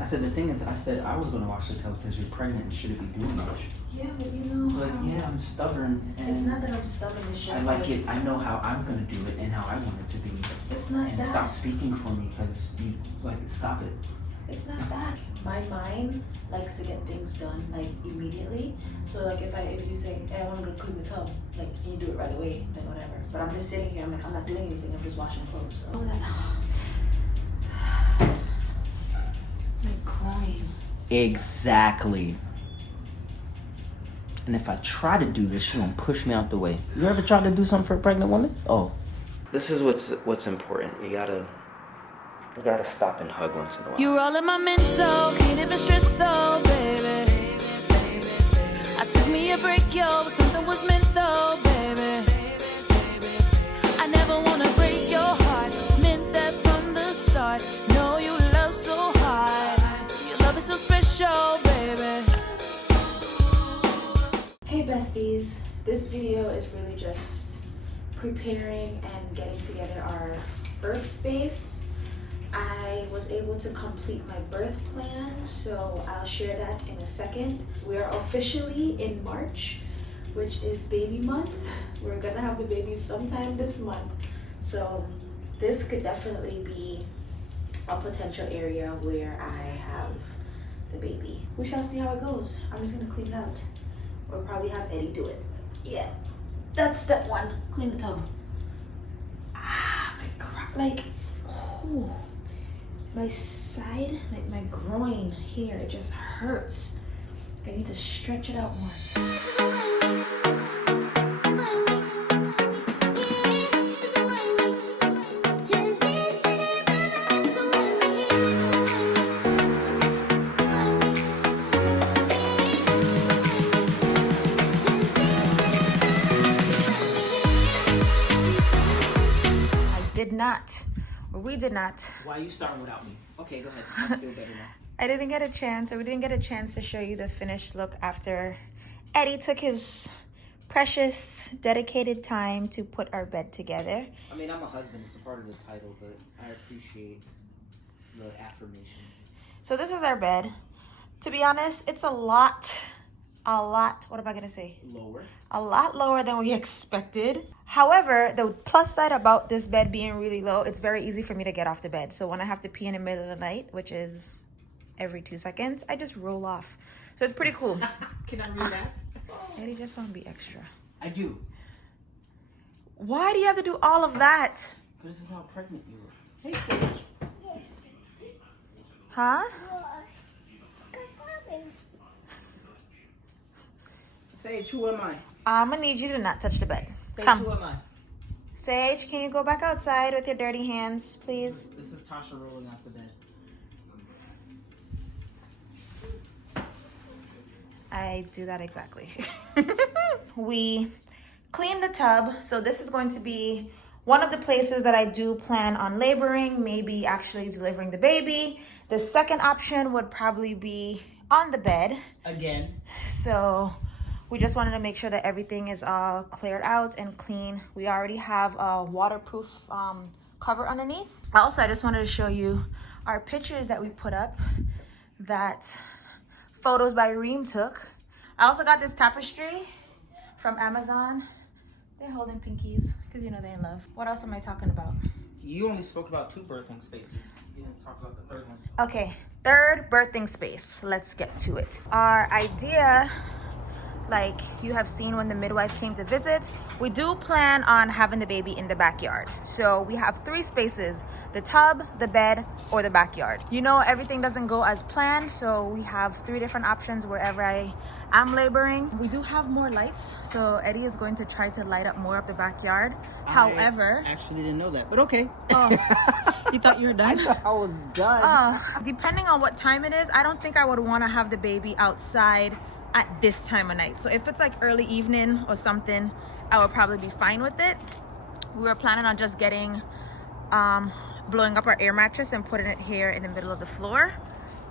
I said, the thing is, I said I was going to watch the tail because you're pregnant and shouldn't be doing much. Yeah, but you know. But yeah, I'm stubborn. And it's not that I'm stubborn, it's just I like it. I know how I'm going to do it and how I want it to be. It's not and that. Stop speaking for me because you, like, stop it. It's not that. My mind likes to get things done, like, immediately. So, like, if you say, hey, I want to go clean the tub, like, and you do it right away, then whatever. But I'm just sitting here, I'm like, I'm not doing anything, I'm just washing clothes. So, I'm crying. Exactly. And if I try to do this, she's gonna push me out the way. You ever tried to do something for a pregnant woman? Oh. This is what's important. You gotta stop and hug once in a while. You all in my mental, can't even stress though, baby. I took me a break, yo, but something was meant though, baby. I never wanna break your heart, meant that from the start. Know you love so hard, your love is so special, baby. Hey besties, this video is really just preparing and getting together our birth space. I was able to complete my birth plan, so I'll share that in a second. We are officially in March, which is baby month. We're gonna have the baby sometime this month. So this could definitely be a potential area where I have the baby. We shall see how it goes. I'm just gonna clean it out. We'll probably have Eddie do it. Yeah, that's step one, clean the tub. Ah, my crap, like, oh. My side, like my groin here, it just hurts. I need to stretch it out more. We did not. Why are you starting without me? Okay, go ahead. I feel better now. I didn't get a chance, or we didn't get a chance to show you the finished look after Eddie took his precious, dedicated time to put our bed together. I mean, I'm a husband. It's a part of the title, but I appreciate the affirmation. So this is our bed. To be honest, it's a lot, what am I gonna say? Lower. A lot lower than we expected. However, the plus side about this bed being really low, it's very easy for me to get off the bed. So when I have to pee in the middle of the night, which is every 2 seconds, I just roll off. So it's pretty cool. Can I read that? Eddie just want to be extra. I do. Why do you have to do all of that? Because this is how pregnant you were. Hey, Sage. Huh? Sage, who am I? I'm gonna need you to not touch the bed. Sage, Come. who am I? Sage, can you go back outside with your dirty hands, please? This is Tasha rolling off the bed. I do that exactly. We cleaned the tub, so this is going to be one of the places that I do plan on laboring, maybe actually delivering the baby. The second option would probably be on the bed. Again. So we just wanted to make sure that everything is all cleared out and clean. We already have a waterproof cover underneath. Also, I just wanted to show you our pictures that we put up that photos by Reem took. I also got this tapestry from Amazon. They're holding pinkies because you know they're in love. What else am I talking about? You only spoke about 2 birthing spaces. You didn't talk about the third one. Okay, third birthing space. Let's get to it. Our idea, like you have seen when the midwife came to visit, we do plan on having the baby in the backyard. So we have 3 spaces: the tub, the bed, or the backyard. You know, everything doesn't go as planned, so we have 3 different options wherever I am laboring. We do have more lights, so Eddie is going to try to light up more of the backyard. However, I actually didn't know that, but okay. oh, you thought you were done? I thought I was done. Depending on what time it is, I don't think I would want to have the baby outside at this time of night. So if it's like early evening or something, I would probably be fine with it. We were planning on just getting blowing up our air mattress and putting it here in the middle of the floor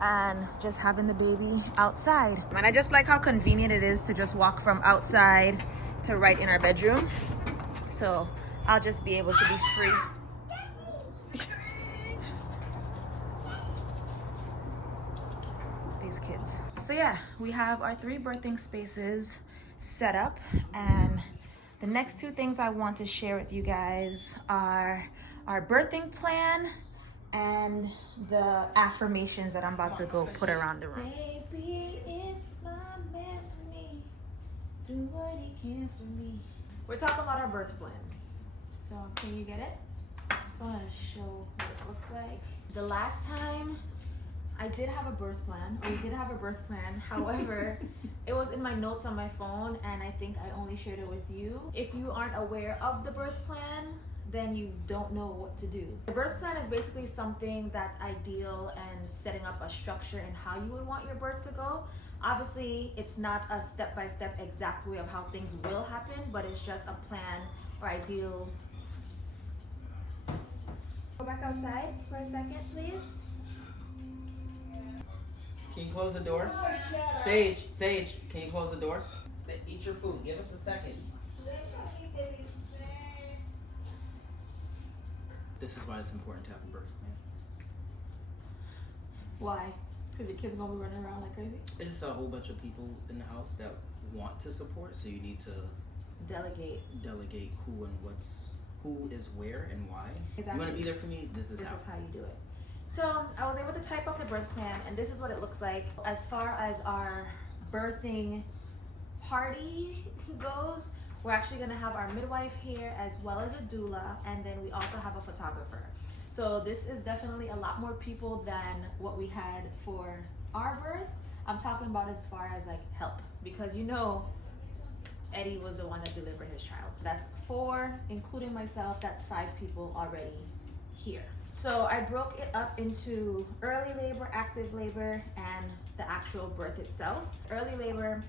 and just having the baby outside. And I just like how convenient it is to just walk from outside to right in our bedroom. So I'll just be able to be free. these kids. So yeah, we have our 3 birthing spaces set up, and the next 2 things I want to share with you guys are our birthing plan and the affirmations that I'm about to go put around the room. Baby, it's my man for me. Do what he can for me. We're talking about our birth plan. So can you get it? I just want to show what it looks like. The last time I did have a birth plan, or we did have a birth plan. However, it was in my notes on my phone, and I think I only shared it with you. If you aren't aware of the birth plan, then you don't know what to do. The birth plan is basically something that's ideal and setting up a structure and how you would want your birth to go. Obviously, it's not a step-by-step exact way of how things will happen, but it's just a plan or ideal. Go back outside for a second, please. Can you close the door? Sage, can you close the door? Eat your food. Give us a second. This is why it's important to have a birth plan. Why? Because your kid's gonna be running around like crazy? There's just a whole bunch of people in the house that want to support, so you need to Delegate who is where and why. Exactly. You want to be there for me? This is how you do it. So I was able to type up the birth plan, and this is what it looks like. As far as our birthing party goes, we're actually going to have our midwife here as well as a doula, and then we also have a photographer. So this is definitely a lot more people than what we had for our birth. I'm talking about as far as like help, because you know Eddie was the one that delivered his child. So that's 4, including myself, that's 5 people already here. So I broke it up into early labor, active labor, and the actual birth itself. Early labor,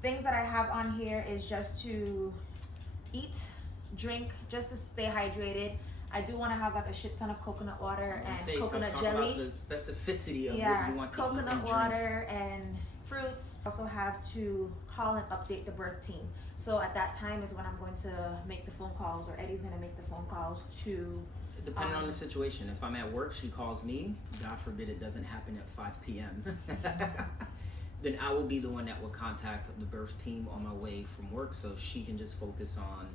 things that I have on here is just to eat, drink, just to stay hydrated. I do want to have like a shit ton of coconut water and coconut jelly. About the specificity of what you want to eat and coconut drink. water and fruits. Also have to call and update the birth team. So at that time is when I'm going to make the phone calls, or Eddie's going to make the phone calls to... Depending on the situation. If I'm at work, she calls me. God forbid it doesn't happen at 5 p.m. Then I will be the one that will contact the birth team on my way from work, so she can just focus on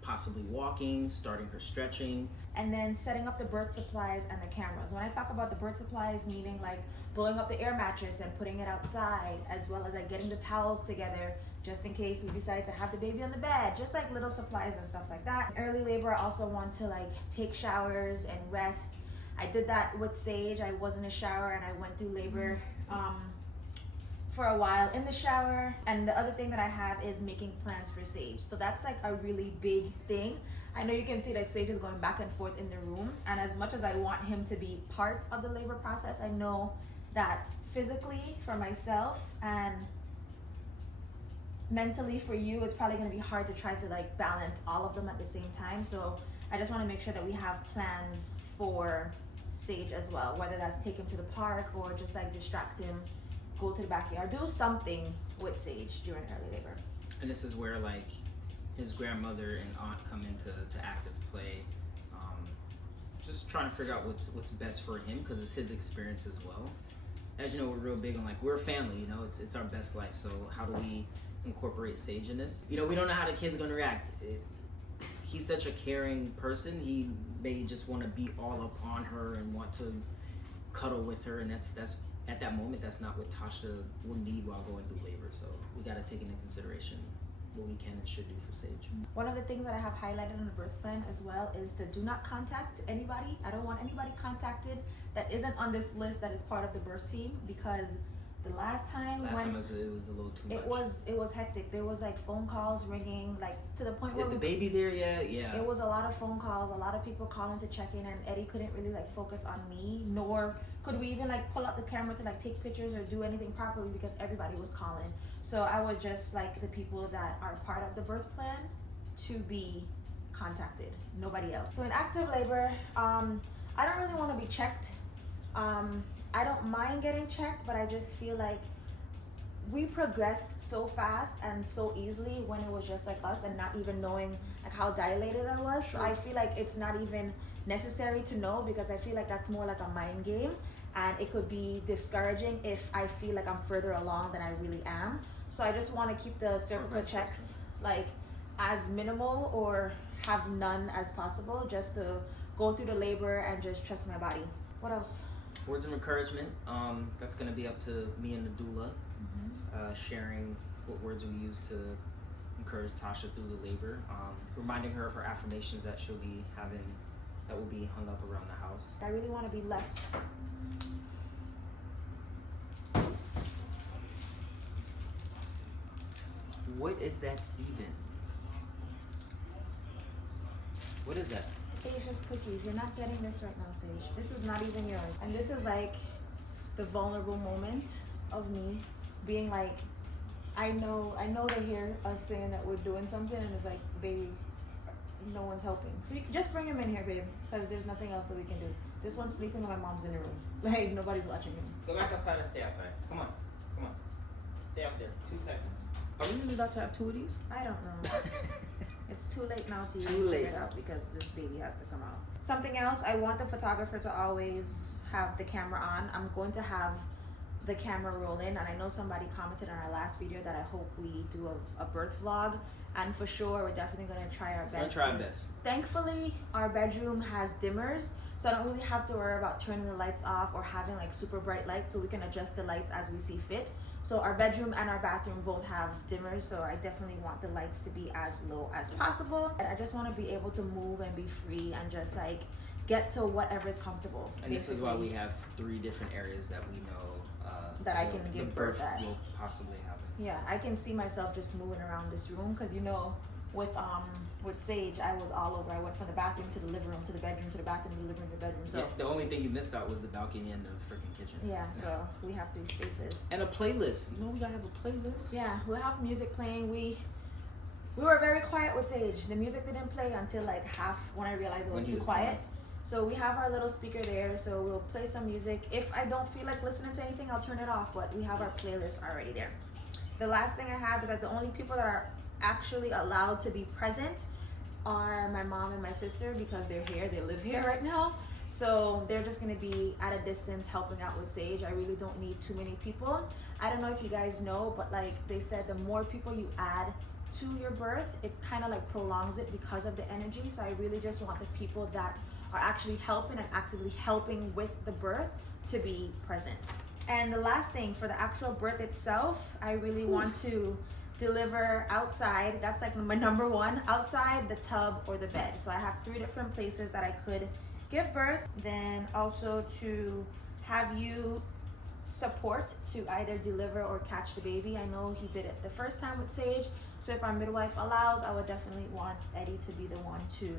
possibly walking, starting her stretching. And then setting up the birth supplies and the cameras. When I talk about the birth supplies, meaning like blowing up the air mattress and putting it outside, as well as like getting the towels together just in case we decide to have the baby on the bed, just like little supplies and stuff like that. Early labor, I also want to like take showers and rest. I did that with Sage. I was in a shower and I went through labor for a while in the shower. And the other thing that I have is making plans for Sage. So that's like a really big thing. I know you can see that Sage is going back and forth in the room, and as much as I want him to be part of the labor process, I know that physically for myself and mentally for you, it's probably going to be hard to try to like balance all of them at the same time. So I just want to make sure that we have plans for Sage as well, whether that's take him to the park or just like distract him, go to the backyard, do something with Sage during early labor. And this is where like his grandmother and aunt come into active play. Just trying to figure out what's best for him, because it's his experience as well. As you know, we're real big on like, we're a family, you know, it's our best life. So how do we incorporate Sage in this? You know, we don't know how the kid's gonna react. He's such a caring person. He may just want to be all up on her and want to cuddle with her, and that's at that moment, that's not what Tasha will need while going through labor. So we got to take into consideration what we can and should do for Sage. One of the things that I have highlighted on the birth plan as well is to do not contact anybody. I don't want anybody contacted that isn't on this list that is part of the birth team, because the last time it was a little too much. It was hectic. There was like phone calls ringing, like to the point where is the baby there yet? Yeah. It was a lot of phone calls, a lot of people calling to check in, and Eddie couldn't really like focus on me, nor could we even like pull out the camera to like take pictures or do anything properly because everybody was calling. So I would just like the people that are part of the birth plan to be contacted, nobody else. So in active labor, I don't really want to be checked. I don't mind getting checked, but I just feel like we progressed so fast and so easily when it was just like us and not even knowing like how dilated I was. So I feel like it's not even necessary to know, because I feel like that's more like a mind game. and it could be discouraging if I feel like I'm further along than I really am. So I just want to keep the cervical checks like as minimal or have none as possible, just to go through the labor and just trust my body. What else? Words of encouragement. That's going to be up to me and the doula, sharing what words we use to encourage Tasha through the labor. Reminding her of her affirmations that she'll be having, that will be hung up around the house. I really want to be left. What is that even? What is that? It's just cookies. You're not getting this right now, Sage. This is not even yours. And this is like the vulnerable moment of me being like, I know they hear us saying that we're doing something, and it's like, baby, no one's helping. So you just bring him in here, babe, because there's nothing else that we can do. This one's sleeping when my mom's in the room. Like, nobody's watching him. Go back outside and stay outside. Come on. Come on. Stay up there. 2 seconds. Are we really about to have 2 of these? I don't know. It's too late now to It's even too late. figure it out because this baby has to come out. Something else, I want the photographer to always have the camera on. I'm going to have the camera roll in, and I know somebody commented on our last video that I hope we do a birth vlog, and for sure we're definitely going to try our best. We're going to try our best. Thankfully, our bedroom has dimmers, so I don't really have to worry about turning the lights off or having like super bright lights, so we can adjust the lights as we see fit. So our bedroom and our bathroom both have dimmers, so I definitely want the lights to be as low as possible. And I just want to be able to move and be free and just like get to whatever is comfortable. And this is why we have 3 different areas that we know that I can give the birth birth at. will possibly happen. Yeah, I can see myself just moving around this room, because you know, with Sage, I was all over. I went from the bathroom to the living room to the bedroom to the bathroom to the living room to the bedroom. So yeah, the only thing you missed out was the balcony and the freaking kitchen. yeah, so we have 3 spaces. And a playlist. You know, we gotta have a playlist. Yeah, we'll have music playing. We were very quiet with Sage. The music didn't play until like half, when I realized it was too quiet. So we have our little speaker there, so we'll play some music. If I don't feel like listening to anything, I'll turn it off, but we have our playlist already there. The last thing I have is that the only people that are actually allowed to be present are my mom and my sister, because they're here, they live here right now. So they're just gonna be at a distance helping out with Sage. I really don't need too many people. I don't know if you guys know, but like they said, the more people you add to your birth, it kind of like prolongs it because of the energy. So I really just want the people that are actually helping and actively helping with the birth to be present. And the last thing, for the actual birth itself, I really want to deliver outside. That's like my number 1, outside, the tub, or the bed. So I have 3 different places that I could give birth. Then also to have you support to either deliver or catch the baby. I know he did it the first time with Sage, so if our midwife allows, I would definitely want Eddie to be the one to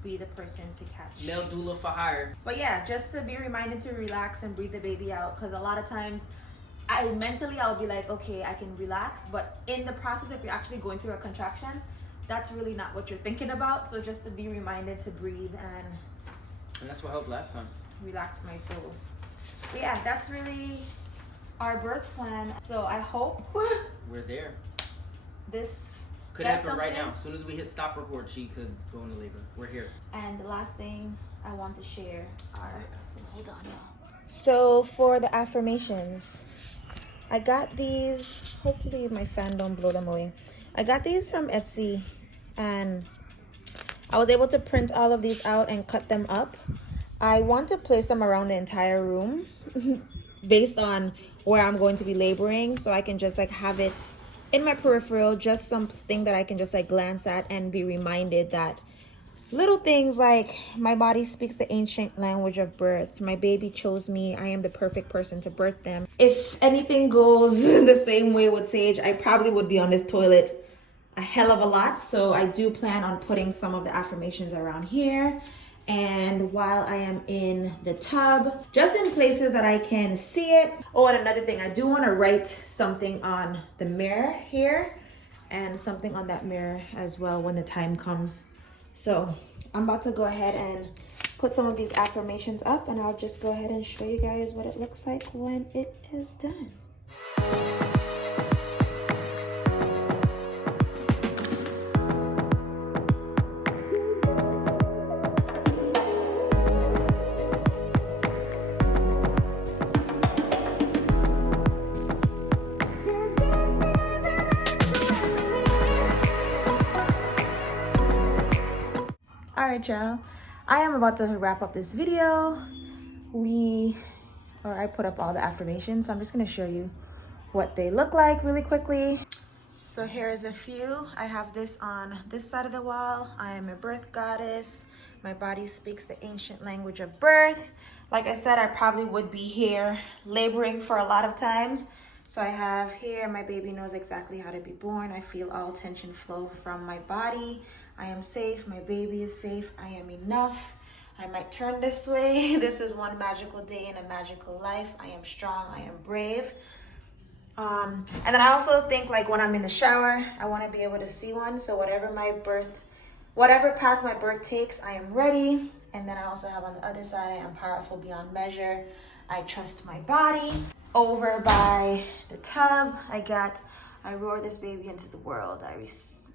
be the person to catch. Male doula for hire. But yeah, just to be reminded to relax and breathe the baby out, because a lot of times I'll be like, okay, I can relax, but in the process, if you're actually going through a contraction, that's really not what you're thinking about. So just to be reminded to breathe And that's what helped last time. relax my soul. But yeah, that's really our birth plan. So I hope We're there. this Could that's happen right something. now. As soon as we hit stop record, she could go into labor. We're here. And the last thing I want to share are, hold on y'all. So for the affirmations, I got these, hopefully my fan don't blow them away. I got these from Etsy, and I was able to print all of these out and cut them up. I want to place them around the entire room based on where I'm going to be laboring, so I can just like have it in my peripheral, just something that I can just like glance at and be reminded that little things like my body speaks the ancient language of birth. My baby chose me. I am the perfect person to birth them. If anything goes the same way with Sage, I probably would be on this toilet a hell of a lot. So I do plan on putting some of the affirmations around here. And while I am in the tub, just in places that I can see it. Oh, and another thing, I do want to write something on the mirror here and something on that mirror as well when the time comes. So I'm about to go ahead and put some of these affirmations up, and I'll just go ahead and show you guys what it looks like when it is done. right, y'all. I am about to wrap up this video. I put up all the affirmations. So I'm just gonna show you what they look like really quickly. So here is a few. I have this on this side of the wall. I am a birth goddess. My body speaks the ancient language of birth. Like I said, I probably would be here laboring for a lot of times. So I have here, my baby knows exactly how to be born. I feel all tension flow from my body. I am safe, my baby is safe, I am enough. I might turn this way. This is one magical day in a magical life. I am strong, I am brave. And then I also think like when I'm in the shower, I want to be able to see one. So whatever path my birth takes, I am ready. And then I also have on the other side, I am powerful beyond measure. I trust my body. Over by the tub, I roar this baby into the world. I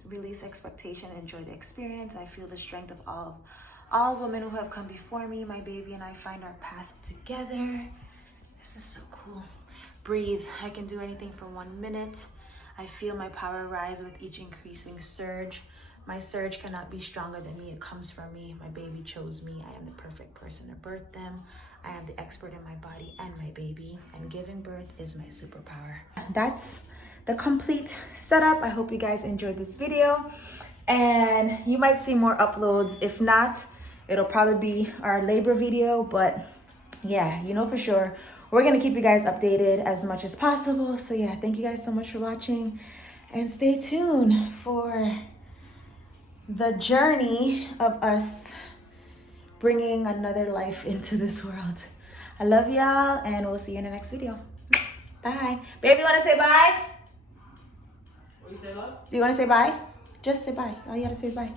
release expectation, enjoy the experience. I feel the strength of all women who have come before me. My baby and I find our path together. This is so cool. Breathe. I can do anything for 1 minute. I feel my power rise with each increasing surge. My surge cannot be stronger than me. It comes from me. My baby chose me. I am the perfect person to birth them. I am the expert in my body and my baby, and giving birth is my superpower. That's the complete setup. I hope you guys enjoyed this video, and you might see more uploads. If not, it'll probably be our labor video, but yeah, you know for sure. We're gonna keep you guys updated as much as possible. So yeah, thank you guys so much for watching, and stay tuned for the journey of us bringing another life into this world. I love y'all, and we'll see you in the next video. Bye. Baby, you wanna say bye? What do you say, love? Do you wanna say bye? Just say bye. All you gotta say is bye.